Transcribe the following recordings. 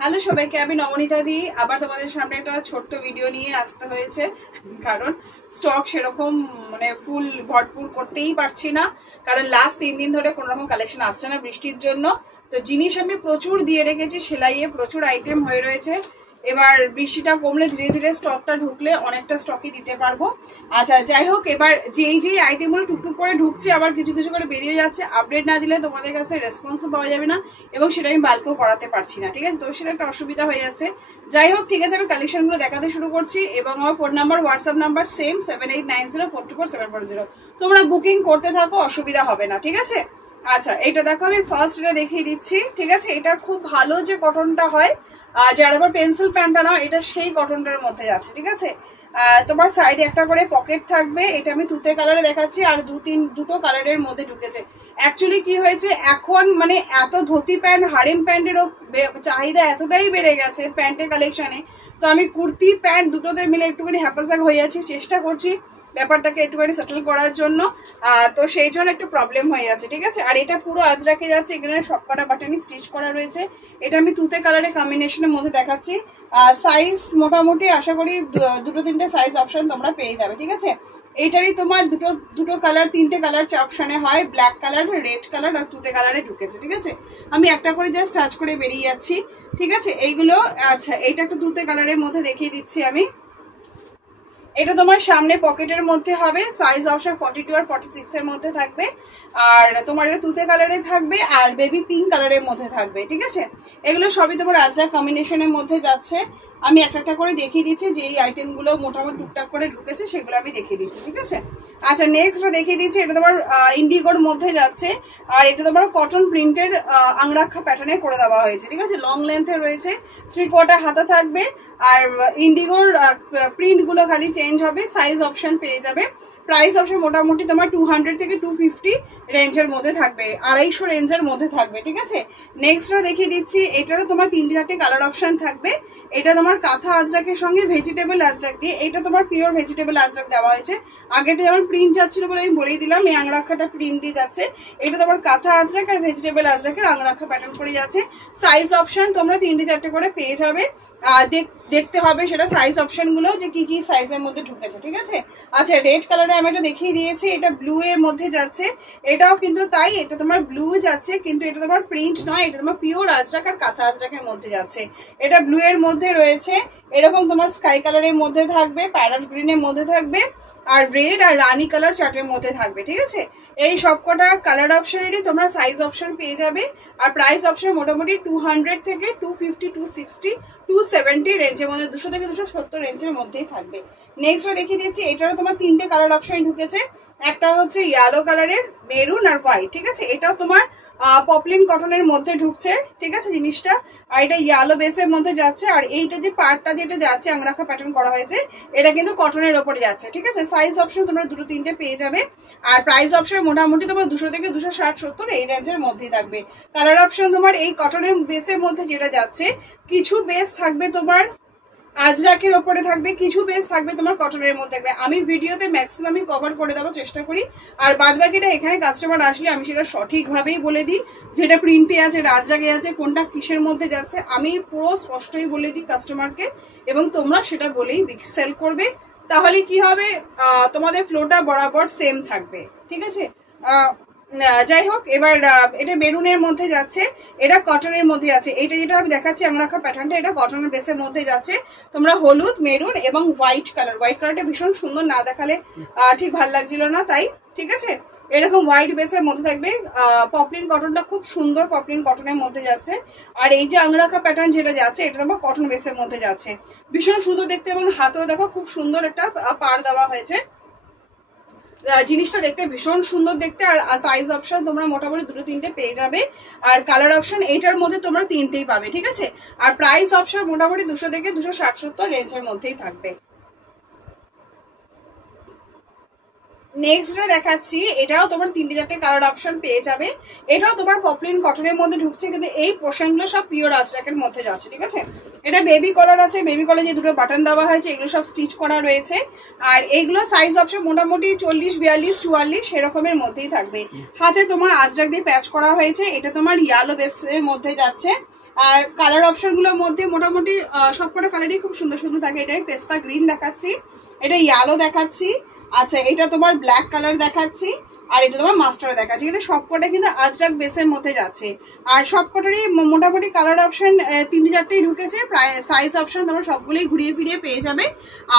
Hello সবাইকে, আমি নবনীতা দি আবার তোমাদের সামনে একটা ছোট্ট ভিডিও নিয়ে আসতে হয়েছে। কারণ স্টক সেরকম মানে ফুল ভরপুর করতেই পারছি না, কারণ লাস্ট 3 দিন ধরে কোনো রকম কালেকশন আসছে না বৃষ্টির জন্য। তো জিনিস আমি প্রচুর দিয়ে রেখেছি, সেলাইয়ে প্রচুর আইটেম হয়ে রয়েছে। এবার বৃষ্টিটা কমলে ধীরে ধীরে স্টকটা ঢুকলে অনেকটা স্টকই দিতে পারবো। আচ্ছা যাই হোক, এবার যেই আইটেমগুলো টুকটুক করে ঢুকছে আবার কিছু কিছু করে বেরিয়ে যাচ্ছে, আপডেট না দিলে তোমাদের কাছে রেসপন্সও পাওয়া যাবে না এবং সেটা আমি বাল্কও করাতে পারছি না, ঠিক আছে? তো সেটা একটা অসুবিধা হয়ে যাচ্ছে। যাই হোক ঠিক আছে, আমি কালেকশনগুলো দেখাতে শুরু করছি এবং আমার phone number WhatsApp number same 7890424740। তোমরা বুকিং করতে থাকো, অসুবিধা হবে না, ঠিক আছে? আচ্ছা এটা দেখো, আমি ফার্স্ট এটা দেখিয়ে দিচ্ছি, ঠিক আছে? এটা খুব ভালো যে কটনটা হয়, যার আবার পেন্সিল প্যান্টটা না, এটা সেই কটনটার মধ্যে যাচ্ছে, ঠিক আছে? তোমার সাইডে একটা করে পকেট থাকবে, এটা আমি তুতে কালারে দেখাচ্ছি আর দুটো কালারের মধ্যে ঢুকেছে। অ্যাকচুয়ালি কি হয়েছে, এখন মানে এত ধুতি প্যান্ট হারিম প্যান্টেরও চাহিদা এতটাই বেড়ে গেছে প্যান্টের কালেকশনে। তো আমি কুর্তি প্যান্ট দুটোতে মিলে একটুখানি হ্যাপাসাক হয়ে যাচ্ছি, চেষ্টা করছি ব্যাপারটাকে একটুখানি সেটেল করার জন্য। তো সেই জন্য একটু প্রবলেম হয়ে যাচ্ছে, ঠিক আছে? আর এটা পুরো আজরাকে যাচ্ছে, এখানে সবকটা বাটনই স্টিচ করা রয়েছে। এটা আমি তুতে কালারের কম্বিনেশনের মধ্যে দেখাচ্ছি। সাইজ মোটামুটি আশা করি দুটো তিনটে সাইজ অপশন তোমরা পেয়ে যাবে, ঠিক আছে? এইটারই তোমার দুটো কালার, তিনটে কালার অপশনে হয়, ব্ল্যাক কালার, রেড কালার আর তুতে কালারে ঢুকেছে, ঠিক আছে? আমি একটা করে জাস্ট টাচ করে বেরিয়ে যাচ্ছি, ঠিক আছে? এইগুলো আচ্ছা, এইটা একটা তুতে কালারের মধ্যে দেখিয়ে দিচ্ছি আমি। এটা তোমার সামনে পকেটের মধ্যে হবে, সাইজ অপশন 42 আর 46 এর মধ্যে থাকবে। আর তোমার এটা তুতে কালারে থাকবে আর বেবি পিঙ্ক কালারের মধ্যে থাকবে, ঠিক আছে? এগুলো সবই তোমার আজরা কম্বিনেশনের মধ্যে যাচ্ছে। আমি একটা একটা করে দেখিয়ে দিচ্ছি, যেই আইটেমগুলো মোটামুটি টুকটাক করে ঢুকেছে সেগুলো আমি দেখিয়ে দিচ্ছি, ঠিক আছে? আচ্ছা নেক্সট দেখিয়ে দিচ্ছি, এটা তোমার ইন্ডিগোর মধ্যে যাচ্ছে আর এটা তোমার কটন প্রিন্টের আংরাক্ষা প্যাটার্নে করে দেওয়া হয়েছে, ঠিক আছে? লং লেন্থে রয়েছে, 3/4 হাতা থাকবে আর ইন্ডিগোর প্রিন্টগুলো খালি চেঞ্জ হবে। সাইজ অপশন পেয়ে যাবে, প্রাইস অপশন মোটামুটি তোমার 200 থেকে 250 রেঞ্জের মধ্যে থাকবে, 250 রেঞ্জের মধ্যে থাকবে, ঠিক আছে? নেক্সটটা দেখিয়ে দিচ্ছি, এটারও তোমার 3-4টে কালার অপশন থাকবে। এটা তোমার কাঁথা আজরাকের সঙ্গে ভেজিটেবল আজরাক দিয়ে, এটা তোমার পিওর ভেজিটেবল আজরাক দেওয়া হয়েছে। আগেটা যেমন প্রিন্ট যাচ্ছিল বলে আমি বলেই দিলাম, এই আংরাখাটা প্রিন্ট দিয়ে যাচ্ছে। এটা তোমার কাঁথা আজরাক আর ভেজিটেবল আজরাকের আংরাখা প্যাটার্ন করে যাচ্ছে। সাইজ অপশন তোমরা 3-4টে করে পেয়ে যাবে। দেখতে হবে সেটা সাইজ অপশনগুলো যে কি কি সাইজের মধ্যে ঢুকেছে, ঠিক আছে? আচ্ছা রেড কালারে আমি এটা দেখিয়ে দিয়েছি, এটা ব্লু এর মধ্যে যাচ্ছে। এটাও কিন্তু তাই, এটা তোমার ব্লু যাচ্ছে কিন্তু এটা তোমার প্রিন্ট নয়, এটা তোমার পিওর আজরাক আর কাঁথা আজরাকের মধ্যে যাচ্ছে। এটা ব্লু এর মধ্যে রয়েছে, এরকম তোমার স্কাই কালারের মধ্যে থাকবে, প্যারট গ্রিনের মধ্যে থাকবে আর রেড আর রানী কালার চার্টের মধ্যে থাকবে, ঠিক আছে? এই সবকটা কালার অপশনেরই তোমরা সাইজ অপশন পেয়ে যাবে। আর প্রাইস অপশন মোটামুটি 200 থেকে 250, 260, 270 রেঞ্জের মধ্যে, 200 থেকে 270 রেঞ্জের মধ্যেই থাকবে। নেক্সট দেখিয়ে দিচ্ছি, এটারও তোমার 3টে কালার অপশন ঢুকেছে। একটা হচ্ছে ইয়েলো কালারের, মেরুন আর হোয়াইট, ঠিক আছে? এটাও তোমার পপলিন কটনের মধ্যে ঢুকছে, ঠিক আছে জিনিসটা? আর এটা ইয়েলো বেসের মধ্যে যাচ্ছে আর এইটা যে পার্টটা যেটা যাচ্ছে আংরাখা প্যাটার্ন করা হয়েছে, এটা কিন্তু কটনের ওপরে যাচ্ছে, ঠিক আছে? সাইজ অপশন তোমরা 2-3টে পেয়ে যাবে। আর প্রাইস অপশন মোটামুটি তোমার 200 থেকে 260-70 এই রেঞ্জের মধ্যেই থাকবে। কালার অপশন তোমার এই কটনের বেসের মধ্যে যেটা যাচ্ছে, কিছু বেস থাকবে তোমার আজরাকের ওপরে থাকবে, কিছু বেস থাকবে তোমার কটনের মধ্যে থাকবে। আমি ভিডিওতে ম্যাক্সিমামই কভার করে দেওয়ার চেষ্টা করি, আর বাদ বাকিটা এখানে কাস্টমার আসলে আমি সেটা সঠিকভাবেই বলে দিই, যেটা প্রিন্টে আছে, এটা আজরাকে আছে, কোনটা কিসের মধ্যে যাচ্ছে আমি পুরো স্পষ্টই বলে দিই কাস্টমারকে, এবং তোমরা সেটা বলেই সেল করবে। তাহলে কি হবে, তোমাদের ফ্লোটা বরাবর সেম থাকবে, ঠিক আছে? যাই হোক, এবার এটা মেরুনের মধ্যে যাচ্ছে, এটা কটনের মধ্যে আছে। এটা যেটা আমি দেখাচ্ছি আংরাখা প্যাটার্নটা, এটা কটনের বেসের মধ্যে যাচ্ছে। তোমরা হলুদ, মেরুন এবং হোয়াইট কালারটা ভীষণ সুন্দর, না দেখালে ঠিক ভালো লাগছিল না তাই, ঠিক আছে? এরকম হোয়াইট বেসের মধ্যে থাকবে। পপলিন কটনটা খুব সুন্দর, পপলিন কটনের মধ্যে যাচ্ছে। আর এই যে আংরাখা প্যাটার্ন যেটা যাচ্ছে, এটা তোমার কটন বেসের মধ্যে যাচ্ছে, ভীষণ সুন্দর দেখতে। এবং হাতেও দেখো খুব সুন্দর একটা পাড় দেওয়া হয়েছে, জিনিসটা দেখতে ভীষণ সুন্দর দেখতে। আর সাইজ অপশন তোমরা মোটামুটি 2-3টে পেয়ে যাবে। আর কালার অপশন এইটার মধ্যে তোমরা 3টেই পাবে, ঠিক আছে? আর প্রাইস অপশন মোটামুটি 200 থেকে 260-70 রেঞ্জের মধ্যেই থাকবে। নেক্সট ডে দেখাচ্ছি, এটাও তোমার 3-4টে কালার অপশন পেয়ে যাবে। এটাও তোমার পপলিন কটনের মধ্যে ঢুকছে, কিন্তু এই পোর্শনগুলো সব পিওর আজরাকের মধ্যে যাচ্ছে, ঠিক আছে। এটা বেবি কলার আছে, বেবি কলার যে দুটো বাটন দেওয়া হয়েছে এগুলো সব স্টিচ করা রয়েছে। আর এইগুলো সাইজ অপশন মোটামুটি 40, 42, 44 সেরকমের মধ্যেই থাকবে। হাতে তোমার আজরাক দিয়ে প্যাচ করা হয়েছে। এটা তোমার ইয়েলো বেসের মধ্যে যাচ্ছে। আর কালার অপশনগুলোর মধ্যে মোটামুটি সবকটা কালারই খুব সুন্দর সুন্দর থাকে। এটা পেস্তা গ্রিন দেখাচ্ছি, এটা ইয়েলো দেখাচ্ছি, আচ্ছা এটা তোমার ব্ল্যাক কালার দেখাচ্ছি, আর এটা তোমার মাস্টার দেখাচ্ছি। এটা সবকটা কিন্তু আজরাক বেসের মধ্যে যাচ্ছে। আর সবকটারই মোটামুটি কালার অপশন 3-4টেই ঢুকেছে। প্রায় সাইজ অপশন তোমার সবগুলোই ঘুরিয়ে ফিরিয়ে পেয়ে যাবে।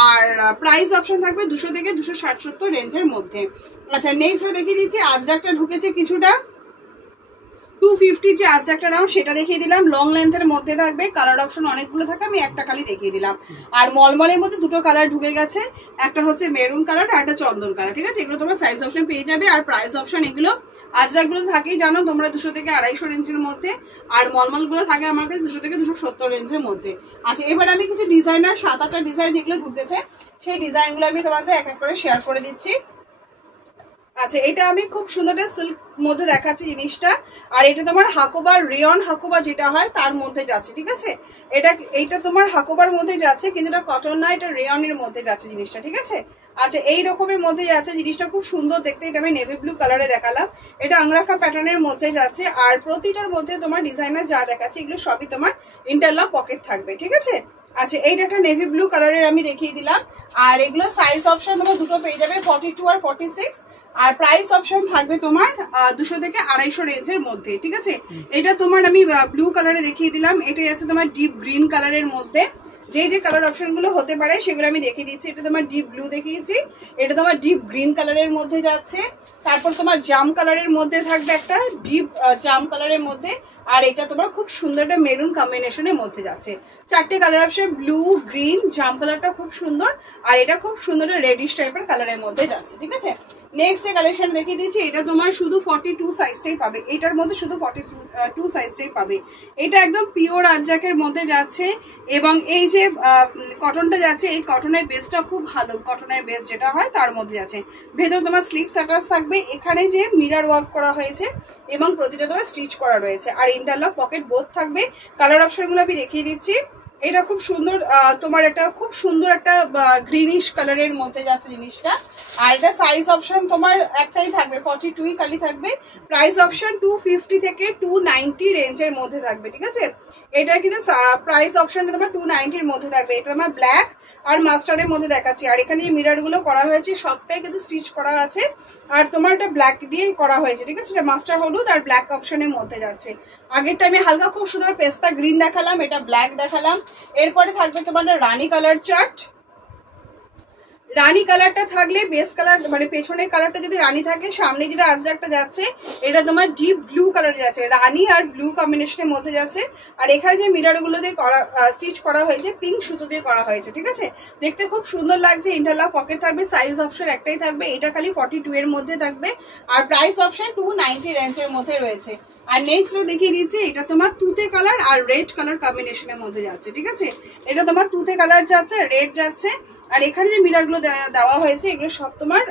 আর প্রাইস অপশন থাকবে 200 থেকে 260-70 রেঞ্জের মধ্যে। আচ্ছা নেক্সট দেখিয়ে দিচ্ছি, আজরাকটা ঢুকেছে কিছুটা 250 যে আজরাকটা নাও সেটা দেখিয়ে দিলাম। লং লেন্থের মধ্যে থাকবে, কালার অপশন অনেকগুলো থাকে, আমি একটা খালি দেখিয়ে দিলাম। আর মলমলের মধ্যে দুটো কালার ঢুকে গেছে, একটা হচ্ছে মেরুন কালার আর একটা চন্দন কালার, ঠিক আছে। এগুলো তোমার সাইজ অপশন পেয়ে যাবে। আর প্রাইস অপশন এগুলো আজরাকগুলো থাকেই জানো তোমরা 200 থেকে 250 রেঞ্জের মধ্যে। আর মলমলগুলো থাকে আমার কাছে 200 থেকে 270 রেঞ্জের মধ্যে। আচ্ছা এবার আমি কিছু ডিজাইনার 7-8টা ডিজাইন যেগুলো ঢুকেছে সেই ডিজাইনগুলো আমি তোমাদের এক এক করে শেয়ার করে দিচ্ছি। আচ্ছা এটা আমি খুব সুন্দর একটা সিল্ক মধ্যে দেখাচ্ছি জিনিসটা। আর এটা তোমার হাকোবার রিয়ন হাকোবা যেটা হয় তার মধ্যে যাচ্ছে, ঠিক আছে। এইটা তোমার হাকোবার মধ্যে যাচ্ছে, কিন্তু এটা কটন না, এটা রিয়নের মধ্যে যাচ্ছে জিনিসটা, ঠিক আছে। আচ্ছা এই রকমের মধ্যে যাচ্ছে জিনিসটা, খুব সুন্দর দেখতে। এটা আমি নেভি ব্লু কালারে দেখালাম, এটা আংরাখা প্যাটার্নের মধ্যে যাচ্ছে। আর প্রতিটার মধ্যে তোমার ডিজাইনার যা দেখাচ্ছে এগুলো সবই তোমার ইন্টারলক পকেট থাকবে, ঠিক আছে। আচ্ছা এইটা একটা নেভি ব্লু কালারের আমি দেখিয়ে দিলাম। আর এগুলো সাইজ অপশন তোমার দুটো পেয়ে যাবে, 42 আর 46। আর প্রাইস অপশন থাকবে তোমার 200 থেকে 250 রেঞ্জের মধ্যে, ঠিক আছে। এটা তোমার আমি ব্লু কালারে দেখিয়ে দিলাম। এটাই আছে তোমার ডিপ গ্রিন কালারের মধ্যে। যে যে কালার অপশন গুলো হতে পারে সেগুলো আমি দেখিয়ে দিচ্ছি। এটা তোমার ডিপ ব্লু দেখিয়েছি, এটা তোমার ডিপ গ্রিন কালারের মধ্যে যাচ্ছে। তারপর তোমার জাম কালারের মধ্যে থাকবে একটা ডিপ জাম কালারের মধ্যে। আর এটা তোমার খুব সুন্দর একটা মেরুন কম্বিনেশনের মধ্যে যাচ্ছে। 4টে কালার অপশন, ব্লু, গ্রিন, জাম কালারটা খুব সুন্দর, আর এটা খুব সুন্দর রেডিশ টাইপের কালারের মধ্যে যাচ্ছে, ঠিক আছে। নেক্সট যে কালেকশন দেখিয়ে দিচ্ছি, এটা তোমার শুধু 42 সাইজটাই পাবে। এটার মধ্যে শুধু 42 সাইজটাই পাবে। এটা একদম পিওর আজরাকের মধ্যে যাচ্ছে। এবং এই যে কটনটা যাচ্ছে, এই কটনের বেসটা খুব ভালো, কটনের বেস যেটা হয় তার মধ্যে যাচ্ছে। ভেতর তোমার স্লিপস অ্যাটাচ থাকবে, এখানে যে মিরর ওয়ার্ক করা হয়েছে এবং প্রতিটা তোমার স্টিচ করা রয়েছে। আর ইন্টারলক পকেট বোথ থাকবে। কালার অপশনগুলো আমি দেখিয়ে দিচ্ছি। এটা খুব সুন্দর, তোমার একটা খুব সুন্দর একটা গ্রিনিশ কালারের মধ্যে যাচ্ছে জিনিসটা। আর এটা সাইজ অপশন তোমার একটাই থাকবে, 42 খালি থাকবে। প্রাইস অপশন 250 থেকে 290 রেঞ্জের মধ্যে থাকবে, ঠিক আছে। এটা কিন্তু প্রাইস অপশনটা তোমার 290-র মধ্যে থাকবে। এটা তোমার ব্ল্যাক আর মাস্টার্ডের মধ্যে দেখাচ্ছি। আর এখানে যে মিরর গুলো করা হয়েছে সবটাই কিন্তু স্টিচ করা আছে। আর তোমার এটা ব্ল্যাক দিয়ে করা হয়েছে, ঠিক আছে। এটা মাস্টার হলুদ আর ব্ল্যাক অপশনের মধ্যে যাচ্ছে। আগেরটা আমি হালকা খুব সুন্দর পেস্তা গ্রিন দেখালাম, এটা ব্ল্যাক দেখালাম। এরপরে থাকবে তোমার রানী কালার চার্ট। রানী কালারটা থাকলে বেস কালার, মানে পেছনের কালারটা যদি রানী থাকে, সামনে যেটা আজরাকটা যাচ্ছে এটা তোমার ডিপ ব্লু কালারে যাচ্ছে, রানী আর ব্লু কম্বিনেশনের মধ্যে যাচ্ছে। আর এখানে যে মিরর গুলো দিয়ে করা স্টিচ করা হয়েছে পিঙ্ক সুতো দিয়ে করা হয়েছে, ঠিক আছে। দেখতে খুব সুন্দর লাগছে। ইন্টারলক পকেট থাকবে, সাইজ অপশন একটাই থাকবে, এটা খালি 42 এর মধ্যে থাকবে। আর প্রাইস অপশন 290 রেঞ্জের মধ্যে রয়েছে। আর নেক্সট দেখিয়ে দিচ্ছি, এটা তোমার তুতে কালার আর রেড কালার কম্বিনেশনের মধ্যে যাচ্ছে, ঠিক আছে। এটা তোমার তুতে কালার যাচ্ছে, রেড যাচ্ছে। আর এখানে যে মিরর গুলো দেওয়া হয়েছে এগুলো সব তোমার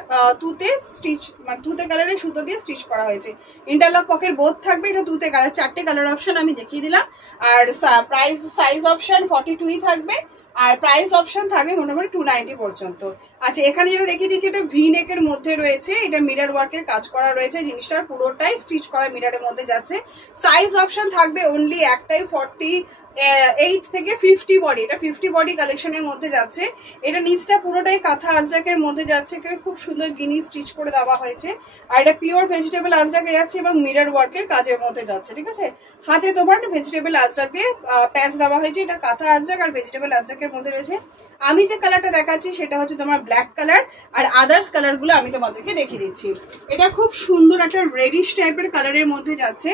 তুতে স্টিচ, মানে তুতে কালারের সুতো দিয়ে স্টিচ করা হয়েছে। ইন্টারলক পকেট বোথ থাকবে। এটা তুতে কালার, 4টে কালার অপশন আমি দেখিয়ে দিলাম। আর প্রাইস সাইজ অপশন 42 থাকবে। আর প্রাইস অপশন থাকবে মোটামুটি 290 পর্যন্ত। আচ্ছা এখানে যেটা দেখিয়ে দিচ্ছি, এটা ভি নেকের মধ্যে রয়েছে, এটা মিরর ওয়ার্কের কাজ করা রয়েছে। জিনিসটার পুরোটাই স্টিচ করা মিররের মধ্যে যাচ্ছে। সাইজ অপশন থাকবে অনলি একটাই, 48 থেকে 50 বডি। এটা 50 বডি কালেকশনের মধ্যে যাচ্ছে। এটা নিচটা পুরোটাই কাঁথা আজরাকের মধ্যে যাচ্ছে, এখানে খুব সুন্দর গিনি স্টিচ করে দেওয়া হয়েছে। আর এটা পিওর ভেজিটেবল আজরাকে যাচ্ছে এবং মিরর ওয়ার্কের কাজের মধ্যে যাচ্ছে, ঠিক আছে। হাতে তোমার ভেজিটেবল আজরাক দিয়ে প্যাচ দেওয়া হয়েছে। এটা কাঁথা আজরাক আর ভেজিটেবল আজরাকের মধ্যে রয়েছে। আমি যে কালারটা দেখাচ্ছি সেটা হচ্ছে তোমার ব্ল্যাক কালার। আর আদার্স কালার গুলো আমি তোমাদেরকে দেখিয়ে দিচ্ছি। এটা খুব সুন্দর একটা রেডিশ টাইপের কালারের মধ্যে যাচ্ছে,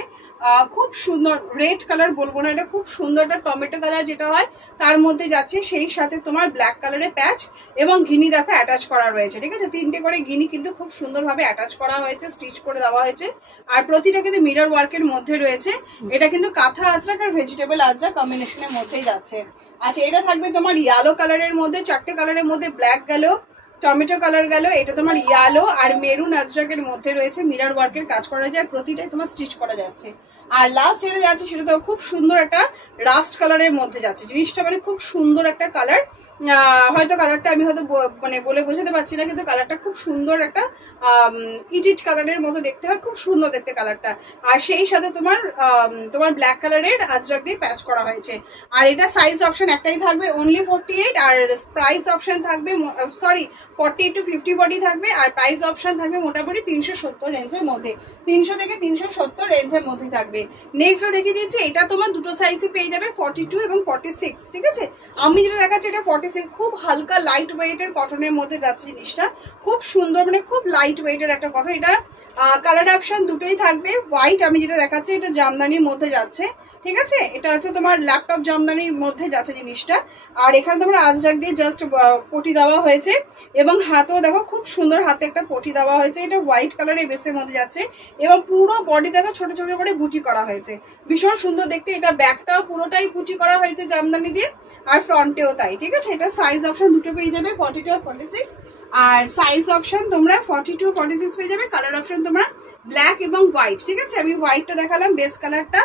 খুব সুন্দর রেড কালার বলবো না, এটা খুব সুন্দর একটা টমেটো কালার যেটা হয় তার মধ্যে যাচ্ছে। সেই সাথে তোমার ব্ল্যাক কালারের প্যাচ এবং গিনি দেখো অ্যাটাচ করা রয়েছে, ঠিক আছে। 3টে করে গিনি কিন্তু খুব সুন্দরভাবে অ্যাটাচ করা হয়েছে, স্টিচ করে দেওয়া হয়েছে। আর প্রতিটা কিন্তু মিরর ওয়ার্কের মধ্যে রয়েছে। এটা কিন্তু কাঁথা আজরাক আর ভেজিটেবল আজরাক কম্বিনেশনের মধ্যেই যাচ্ছে। আচ্ছা এটা থাকবে তোমার ইয়েলো কালারের মধ্যে, 4টে কালারের মধ্যে ব্ল্যাক গেল, টমেটো কালার গেল, এটা তোমার ইয়েলো আর মেরুন আজরাকের মধ্যে রয়েছে, মিরর ওয়ার্কের কাজ করা যায়, প্রতিটাই তোমার স্টিচ করা যাচ্ছে। আর লাস্ট যেটা যাচ্ছে সেটা তো খুব সুন্দর একটা রাস্ট কালারের মধ্যে যাচ্ছে, জিনিসটা মানে খুব সুন্দর একটা কালার। হয়তো কালারটা আমি হয়তো মানে বলে বোঝাতে পারছি না, কিন্তু কালারটা খুব সুন্দর একটা ইডিট কালারের মতো দেখতে হয়, খুব সুন্দর দেখতে কালারটা। আর সেই সাথে তোমার ব্ল্যাক কালারের আজরাক দিয়ে প্যাচ করা হয়েছে। আর এটা সাইজ অপশন একটাই থাকবে, অনলি 48। আর প্রাইস অপশন থাকবে, সরি 48 to 50 বডি থাকবে। আর প্রাইস অপশন থাকবে মোটামুটি 370 রেঞ্জের মধ্যে, 300 থেকে 370 রেঞ্জের মধ্যে থাকবে। নেক্সট দেখিয়ে দিচ্ছি, এটা তোমার দুটো সাইজই পেয়ে যাবে, 42 এবং 46। ঠিক আছে, আমি যেটা দেখাচ্ছি এটা 46, খুব হালকা লাইট ওয়েটের কটনের মধ্যে যাচ্ছে জিনিসটা, খুব সুন্দর, মানে খুব লাইট ওয়েটের একটা কটন। এটা কালার অপশন দুটোই থাকবে। হোয়াইট আমি যেটা দেখাচ্ছি এটা জামদানির মধ্যে যাচ্ছে, ঠিক আছে, এটা আছে তোমার ল্যাপটপ জামদানির মধ্যে যাচ্ছে জিনিসটা। আর এখানে তোমার আজরাক দিয়ে জাস্ট পটি দেওয়া হয়েছে, এবং হাতেও দেখো খুব সুন্দর হাতে একটা পটি দেওয়া হয়েছে। এটা হোয়াইট কালারের বেসের মধ্যে যাচ্ছে, এবং পুরো বডি দেখো ছোট ছোট করে বুটি করা হয়েছে, ভীষণ সুন্দর দেখতে। এটা ব্যাকটাও পুরোটাই বুটি করা হয়েছে জামদানি দিয়ে, আর ফ্রন্টেও তাই। ঠিক আছে, এটা সাইজ অপশন দুটো পেয়ে যাবে, 42 আর 46। আর সাইজ অপশন তোমরা 42 46 পেয়ে যাবে। কালার অপশন তোমরা ব্ল্যাক এবং হোয়াইট। ঠিক আছে, আমি হোয়াইটটা দেখালাম, বেস কালারটা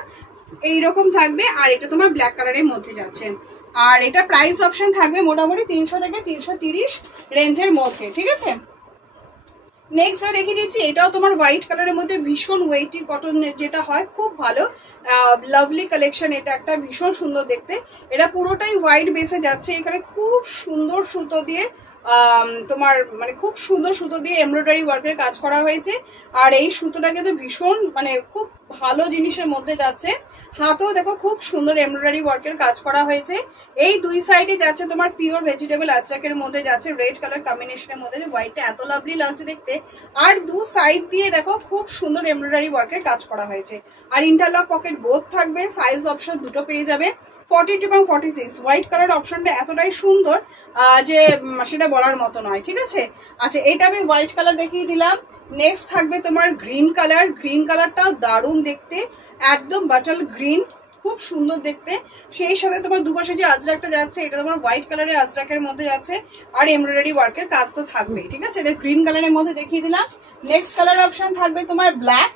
এইরকম থাকবে, আর এটা তোমার ব্ল্যাক কালারের মধ্যে যাচ্ছে। আর এটা প্রাইস অপশন থাকবে মোটামুটি 300 থেকে 330 রেঞ্জের মধ্যে। ঠিক আছে, নেক্সট দেখিয়ে দিচ্ছি, এটাও তোমার হোয়াইট কালারের মধ্যে ভীষণ ওয়েটি কটন যেটা হয়, খুব ভালো লাভলি কালেকশন। এটা একটা ভীষণ সুন্দর দেখতে, এটা পুরোটাই হোয়াইট বেসে যাচ্ছে। এখানে খুব সুন্দর সুতো দিয়ে তোমার মানে খুব সুন্দর সুতো দিয়ে এমব্রয়ডারি ওয়ার্কের কাজ করা হয়েছে। আর এই সুতোটা কিন্তু ভীষণ মানে খুব ভালো জিনিসের মধ্যে যাচ্ছে। হাতেও দেখো খুব সুন্দর এমব্রয়ডারি ওয়ার্কের কাজ করা হয়েছে। এই দুই সাইডে যাচ্ছে তোমার পিওর ভেজিটেবল আজরাকের মধ্যে যাচ্ছে, রেড কালার কম্বিনেশনের মধ্যে। হোয়াইটটা এত লাভলি লাগছে দেখতে। আর দু সাইড দিয়ে দেখো খুব সুন্দর এমব্রয়ডারি ওয়ার্কের কাজ করা হয়েছে। আর ইন্টারলক পকেট বোথ থাকবে, সাইজ অপশন দুটো পেয়ে যাবে, 42 এবং 46। হোয়াইট কালার অপশনটা এতটাই সুন্দর যে সেটা বলার মতো নয়। ঠিক আছে, আচ্ছা এটা আমি হোয়াইট কালার দেখিয়ে দিলাম। নেক্সট থাকবে তোমার গ্রিন কালার। গ্রিন কালারটাও দারুণ দেখতে, একদম বাটল গ্রিন, খুব সুন্দর দেখতে। সেই সাথে তোমার দুপাশে যে আজরাকটা যাচ্ছে এটা তোমার হোয়াইট কালারের আজরাকের মধ্যে যাচ্ছে, আর এমব্রয়ডারি ওয়ার্কের কাজ তো থাকবেই। ঠিক আছে, এটা গ্রিন কালারের মধ্যে দেখিয়ে দিলাম। নেক্সট কালার অপশন থাকবে তোমার ব্ল্যাক।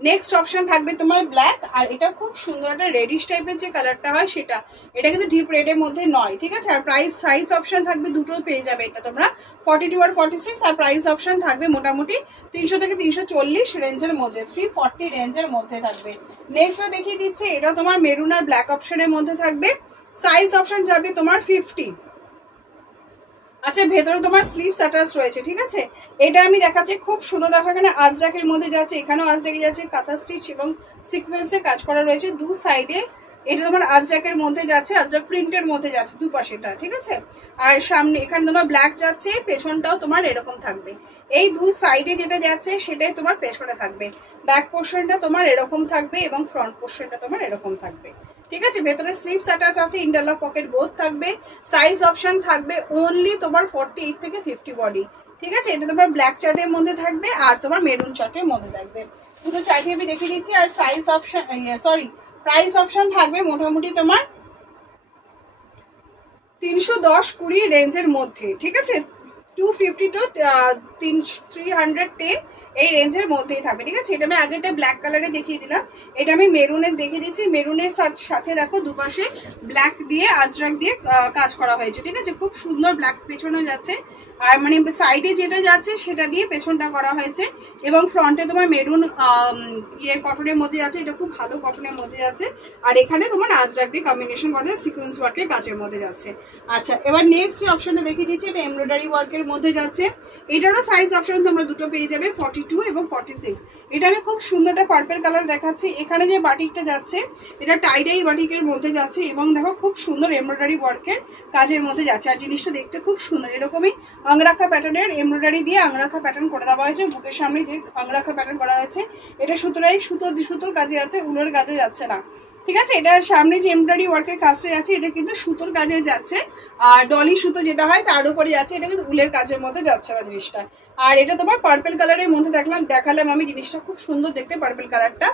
নেক্সট অপশন থাকবে তোমার ব্ল্যাক। আর এটা খুব সুন্দর একটা রেডিশ টাইপের যে কালারটা হয় সেটা, এটা কিন্তু ডিপ রেডের মধ্যে নয়। ঠিক আছে, আর প্রাইস সাইজ অপশন থাকবে দুটো পেয়ে যাবে এটা তোমরা, 42 আর 46। আর প্রাইস অপশন থাকবে মোটামুটি 300 থেকে 340 রেঞ্জের মধ্যে, 340 রেঞ্জের মধ্যে থাকবে। নেক্সট দেখিয়ে দিচ্ছি, এটা তোমার মেরুন আর ব্ল্যাক অপশনের মধ্যে থাকবে, সাইজ অপশন যাবে তোমার 50। আচ্ছা, ভেতরে তোমার স্লিভস অ্যাটাচ রয়েছে। ঠিক আছে, এটা আমি দেখাচ্ছি, খুব সুন্দর দেখো, এখানে আজরাকের মধ্যে যাচ্ছে, এখানেও আজরাকে যাচ্ছে, কাঁথা স্টিচ এবং সিকোয়েন্সে কাজ করা রয়েছে দু সাইডে। এটা তোমার আজরাকের মধ্যে যাচ্ছে, আজরাক প্রিন্টের মধ্যে যাচ্ছে দুপাশেটা। ঠিক আছে, আর সামনে এখানে তোমার ব্ল্যাক যাচ্ছে, পেছনটাও তোমার এরকম থাকবে। এই দুই সাইডে যেটা যাচ্ছে সেটাই তোমার পেছনে থাকবে। ব্যাক পোর্শনটা তোমার এরকম থাকবে এবং ফ্রন্ট পোর্শনটা তোমার এরকম থাকবে। ঠিক আছে, ভেতরে স্লিভস অ্যাটাচ আছে, ইন্টারলক পকেট বোথ থাকবে। সাইজ অপশন থাকবে অনলি তোমার 48 থেকে 50 বডি। ঠিক আছে, এটা তোমার ব্ল্যাক চার্টের মধ্যে থাকবে আর তোমার মেরুন চার্টের মধ্যে থাকবে, দুটো চার্টই আমি দেখিয়ে দিচ্ছি। আর সাইজ অপশন প্রাইস অপশন থাকবে মোটামুটি তোমার 310-20 রেঞ্জের মধ্যে। ঠিক আছে, 250 to 310 এই রেঞ্জের মধ্যেই থাকবে। ঠিক আছে, এটা আমি আগেটা ব্ল্যাক কালারে দেখিয়ে দিলাম, এটা আমি মেরুনের দেখিয়ে দিচ্ছি। মেরুনের সাথে দেখো দুপাশে ব্ল্যাক দিয়ে আজরাক দিয়ে কাজ করা হয়েছে। ঠিক আছে, খুব সুন্দর ব্ল্যাক পেছনে যাচ্ছে, আর মানে সাইডে যেটা যাচ্ছে সেটা দিয়ে পেছনটা করা হয়েছে, এবং ফ্রন্টে তোমার মেরুন কটনের মধ্যে যাচ্ছে, এটা খুব ভালো কটনের মধ্যে যাচ্ছে। আর এখানে তোমার আজরাক দিয়ে কম্বিনেশন করে সিকোয়েন্স ওয়ার্কের কাজের মধ্যে যাচ্ছে। আচ্ছা, এবার নেক্সট যে অপশনটা দেখিয়ে দিচ্ছি, এটা এমব্রয়ডারি ওয়ার্কের মধ্যে যাচ্ছে। এটারও সাইজ অপশন তোমরা দুটো পেয়ে যাবে, 42 এবং 46। এটা আমি খুব সুন্দর একটা পার্পল কালার দেখাচ্ছি। এখানে যে বাটিকটা যাচ্ছে এটা টাইডাই বাটিকের মধ্যে যাচ্ছে, এবং দেখো খুব সুন্দর এমব্রয়ডারি ওয়ার্কের কাজের মধ্যে যাচ্ছে। আর জিনিসটা দেখতে খুব সুন্দর, এরকমই আংরাখা প্যাটার্নের এমব্রয়ডারি দিয়ে আংরাখা প্যাটার্ন করে দেওয়া হয়েছে। বুকের সামনে যে আংরাখা প্যাটার্ন করা হয়েছে এটা সুতোর কাজে আছে, উলের কাজে যাচ্ছে না। ঠিক আছে, এটা সামনে যে এমব্রয়ডারি ওয়ার্কের কাজটা যাচ্ছে এটা কিন্তু সুতোর কাজে যাচ্ছে, আর ডলি সুতো যেটা হয় তার উপরে যাচ্ছে, এটা কিন্তু উলের কাজের মধ্যে যাচ্ছে না জিনিসটা। আর এটা তোমার পার্পল কালারের মধ্যে দেখালাম আমি, জিনিসটা খুব সুন্দর দেখতে পার্পল কালারটা।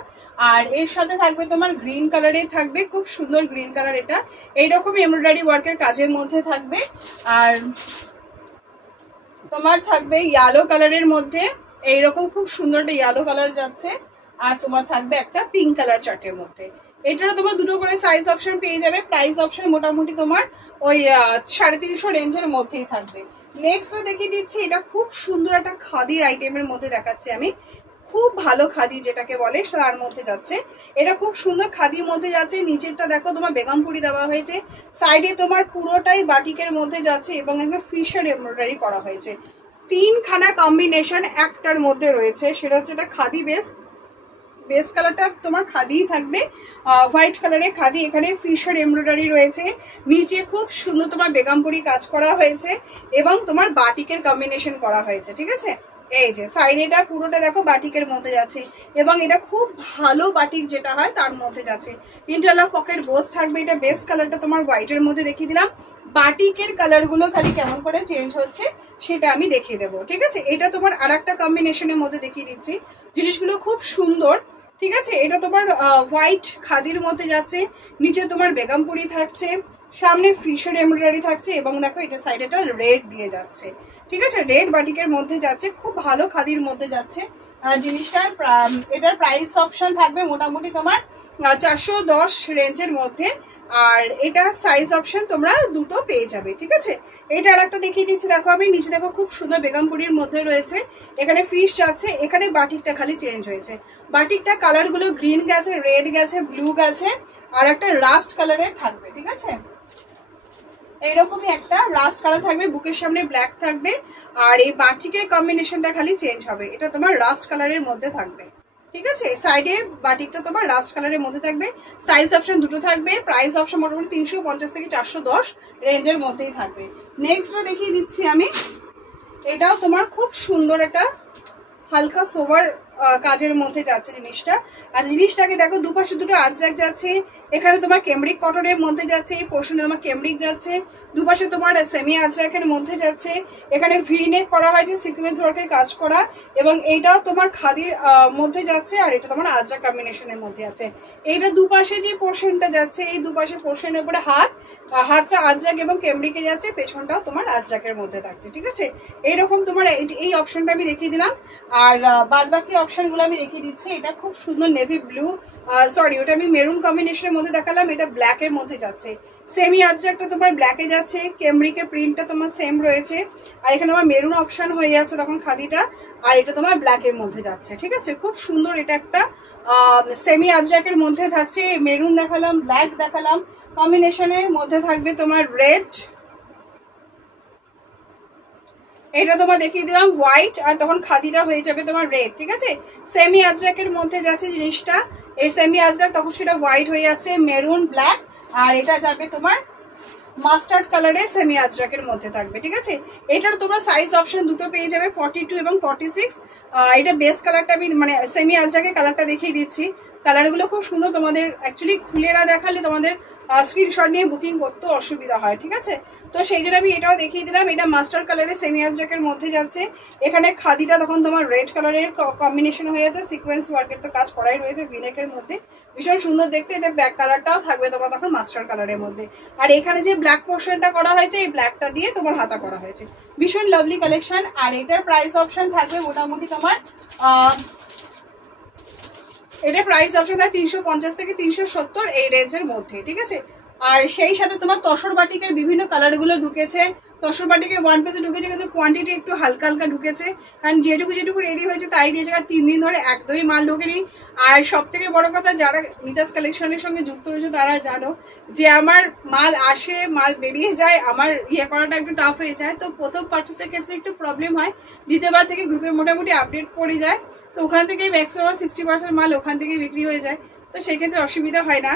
আর এর সাথে থাকবে তোমার গ্রিন কালারে থাকবে, খুব সুন্দর গ্রিন কালার, এটা এইরকম এমব্রয়ডারি ওয়ার্কের কাজের মধ্যে থাকবে। আর তোমার থাকবে ইয়েলো কালারের মধ্যে, এইরকম খুব সুন্দর একটা ইয়েলো কালার যাচ্ছে। আর তোমার থাকবে একটা পিঙ্ক কালার চার্টের মধ্যে। এটারও তোমার দুটো করে সাইজ অপশন পেয়ে যাবে। প্রাইস অপশন মোটামুটি তোমার ওই 350 রেঞ্জের মধ্যেই থাকবে। নেক্সট দেখিয়ে দিচ্ছি, এটা খুব সুন্দর একটা খাদির আইটেমের মধ্যে দেখাচ্ছি আমি। খুব ভালো খাদি যেটাকে বলে তার মধ্যে যাচ্ছে। এটা খুব সুন্দর খাদির মধ্যে যাচ্ছে। নিচেরটা দেখো তোমার বেগমপুরি দেওয়া হয়েছে, সাইডে তোমার পুরোটাই বাটিকের মধ্যে যাচ্ছে এবং একদম ফিশার এমব্রয়ডারি করা হয়েছে। 3খানা কম্বিনেশন একটার মধ্যে রয়েছে, সেটা হচ্ছে এটা খাদি বেস কালারটা তোমার খাদিই থাকবে, হোয়াইট কালারে খাদি। এখানে ফিশার এমব্রয়ডারি রয়েছে, নিচে খুব সুন্দর তোমার বেগমপুরি কাজ করা হয়েছে এবং তোমার বাটিকের কম্বিনেশন করা হয়েছে। ঠিক আছে, এই যে সাইডেটা পুরোটা দেখো বাটিকের মধ্যে যাচ্ছে এবং এটা খুব ভালো বাটিক যেটা হয় তার মধ্যে যাচ্ছে। ইন্টারলক পকেট বোথ থাকবে। এটা বেস কালারটা তোমার হোয়াইটের মধ্যে দেখিয়ে দিলাম। বাটিকের কালার গুলো খালি কেমন করে চেঞ্জ হচ্ছে সেটা আমি দেখিয়ে দেবো। ঠিক আছে, এটা তোমার আর একটা কম্বিনেশনের মধ্যে দেখিয়ে দিচ্ছি। জিনিসগুলো খুব সুন্দর। ঠিক আছে, এটা তোমার হোয়াইট খাদির মধ্যে যাচ্ছে, নিচে তোমার বেগমপুরি থাকছে, সামনে ফিশার এমব্রয়ডারি থাকছে এবং দেখো এটা সাইডে একটা রেড দিয়ে যাচ্ছে। ঠিক আছে, রেড বাটিকের মধ্যে যাচ্ছে, খুব ভালো খাদির মধ্যে যাচ্ছে জিনিসটার। এটার প্রাইস অপশন থাকবে মোটামুটি তোমার 410 রেঞ্জের মধ্যে। আর এটা সাইজ অপশন তোমরা দুটো পেয়ে যাবে। ঠিক আছে, এটা আর একটা দেখিয়ে দিচ্ছি। দেখো আমি নিচে দেখো খুব সুন্দর বেগমপুরির মধ্যে রয়েছে, এখানে ফিশ যাচ্ছে, এখানে বাটিকটা খালি চেঞ্জ হয়েছে। বাটিকটা কালার গুলো গ্রিন গেছে, রেড গেছে, ব্লু গেছে আর একটা রাস্ট কালারের থাকবে। ঠিক আছে, এইরকমই একটা রাস্ট কালার থাকবে, বুকের সামনে ব্ল্যাক থাকবে আর এই বাটিকের কম্বিনেশনটা খালি চেঞ্জ হবে। এটা তোমার রাস্ট কালারের মধ্যে থাকবে। ঠিক আছে, সাইডের বাটিকটা তোমার রাস্ট কালারের মধ্যে থাকবে। সাইজ অপশন দুটো থাকবে। প্রাইস অপশন মোটামুটি 350 থেকে 410 রেঞ্জের মধ্যেই থাকবে। নেক্সটটা দেখিয়ে দিচ্ছি আমি। এটাও তোমার খুব সুন্দর একটা হালকা সোভার কাজের মধ্যে যাচ্ছে জিনিসটা। আর জিনিসটাকে দেখো দুপাশে দুটো আজরাক যাচ্ছে, এখানে তোমার কেমব্রিক কটনের মধ্যে যাচ্ছে, এই পোর্শনে তোমার কেমব্রিক যাচ্ছে, দুপাশে তোমার সেমি আজরাকের মধ্যে যাচ্ছে, এখানে ভি নেক করা হয়েছে, সিকোয়েন্স ওয়ার্কের কাজ করা এবং এইটাও তোমার খাদির মধ্যে যাচ্ছে আর এটা তোমার আজরাক কম্বিনেশনের মধ্যে আছে। এইটা দুপাশে যে পোর্শনটা যাচ্ছে, এই দুপাশে পোর্শনের উপরে হাতটা আজরাক এবং কেমব্রিকে যাচ্ছে, পেছনটাও তোমার আজরাকের মধ্যে থাকছে। ঠিক আছে, এইরকম তোমার এই অপশনটা আমি দেখিয়ে দিলাম। আর বাদ বাকি অপশনগুলো আমি দেখিয়ে দিচ্ছি। এটা খুব সুন্দর নেভি ব্লু, সরি ওটা আমি মেরুন কম্বিনেশনের মধ্যে দেখালাম, এটা ব্ল্যাকের মধ্যে যাচ্ছে। সেমি আজরাকটা তোমার ব্ল্যাকে যাচ্ছে, কেমব্রিকের প্রিন্টটা তোমার সেম রয়েছে আর এখানে আমার মেরুন অপশন হয়ে যাচ্ছে তখন খাদিটা, আর এটা তোমার ব্ল্যাকের মধ্যে যাচ্ছে। ঠিক আছে, খুব সুন্দর। এটা একটা সেমি আজরাকের মধ্যে থাকছে, মেরুন দেখালাম, ব্ল্যাক দেখালাম, কম্বিনেশনের মধ্যে থাকবে তোমার রেড, এটা তোমার দেখিয়ে দিলাম হোয়াইট আর তখন খাদিটা হয়ে যাবে তোমার রেড। ঠিক আছে, সেমি আজরাকের মধ্যে যাচ্ছে জিনিসটা, এই সেমি আজরাক তখন সেটা হোয়াইট হয়ে যাচ্ছে, মেরুন, ব্ল্যাক আর এটা যাবে তোমার মাস্টার্ড কালারে সেমি আজরাকের মধ্যে থাকবে। ঠিক আছে, এটার তোমরা সাইজ অপশন দুটো পেয়ে যাবে, 42 এবং 46। এটা বেস কালারটা আমি মানে সেমি আজরাকের কালারটা দেখিয়ে দিচ্ছি। কালারগুলো খুব সুন্দর, তোমাদের অ্যাকচুয়ালি খুলে না দেখালে তোমাদের স্ক্রিনশট নিয়ে বুকিং করতে অসুবিধা হয়। ঠিক আছে, তো সেই জন্য আমি এটাও দেখিয়ে দিলাম। এটা মাস্টার কালারের সেমি আজরাকের মধ্যে যাচ্ছে, এখানে খাদিটা তখন তোমার রেড কালারের কম্বিনেশন হয়ে যাচ্ছে, সিকোয়েন্স ওয়ার্কের তো কাজ করাই রয়েছে ভিনেকের মধ্যে, ভীষণ সুন্দর দেখতে। এটা ব্যাক কালারটাও থাকবে তোমার তখন মাস্টার কালারের মধ্যে। আর এখানে যে ব্ল্যাক পোর্শনটা করা হয়েছে, এই ব্ল্যাকটা দিয়ে তোমার হাতা করা হয়েছে, ভীষণ লাভলি কালেকশন। আর এটার প্রাইস অপশন থাকবে মোটামুটি তোমার এটা প্রাইস অপশন থাকে 350 থেকে 370 এই রেঞ্জের মধ্যে। ঠিক আছে, আর সেই সাথে তোমার তসর বাটিকের বিভিন্ন কালারগুলো ঢুকেছে। তসর বাটিকে 1 পিসে ঢুকেছে, কিন্তু কোয়ান্টিটি একটু হালকা হালকা ঢুকেছে, কারণ যেটুকু রেডি হয়েছে তাই দিয়েছে, কারণ 3 দিন ধরে একদমই মাল ঢোকেনি। আর সব থেকে বড় কথা, যারা মিতাস কালেকশনের সঙ্গে যুক্ত রয়েছে তারা জানো যে আমার মাল আসে, মাল বেরিয়ে যায়, আমার ইয়ে করাটা একটু টাফ হয়ে যায়। তো প্রথম পার্চেসের ক্ষেত্রে একটু প্রবলেম হয়, দ্বিতীয়বার থেকে গ্রুপে মোটামুটি আপডেট পড়ে যায়, তো ওখান থেকেই ম্যাক্সিমাম 60% মাল ওখান থেকেই বিক্রি হয়ে যায়, তো সেক্ষেত্রে অসুবিধা হয় না।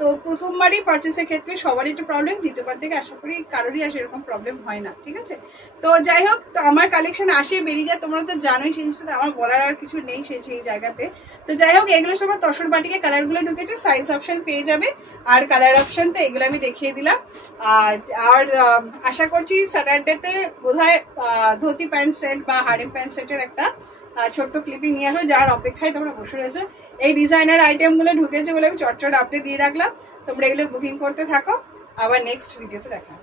তো প্রথমবারই পারচেসের ক্ষেত্রে সবারই একটু প্রবলেম, দ্বিতীয়বার থেকে আশা করি কারোরই আসে এরকম প্রবলেম হয় না। ঠিক আছে, তো যাই হোক, তো আমার কালেকশন আসে বেরিয়ে যায়, তোমরা তো জানোই, সেই জিনিসটা আমার বলার আর কিছু নেই সেই জায়গাতে। তো যাই হোক, এগুলো সবার তসর বাটিকে কালারগুলো ঢুকেছে, সাইজ অপশন পেয়ে যাবে আর কালার অপশন তো এগুলো আমি দেখিয়ে দিলাম। আর আশা করছি স্যাটারডেতে বোধহয় ধুতি প্যান্ট সেট বা হারেম প্যান্ট সেটের একটা ছোট্ট ক্লিপিং নিয়ে আসো, যার অপেক্ষায় তোমরা বসে রয়েছো। এই ডিজাইনার আইটেমগুলো ঢুকেছে বলে আমি চটচট আপডেট দিয়ে রাখলাম, তোমরা এগুলো বুকিং করতে থাকো, আবার নেক্সট ভিডিওতে দেখা।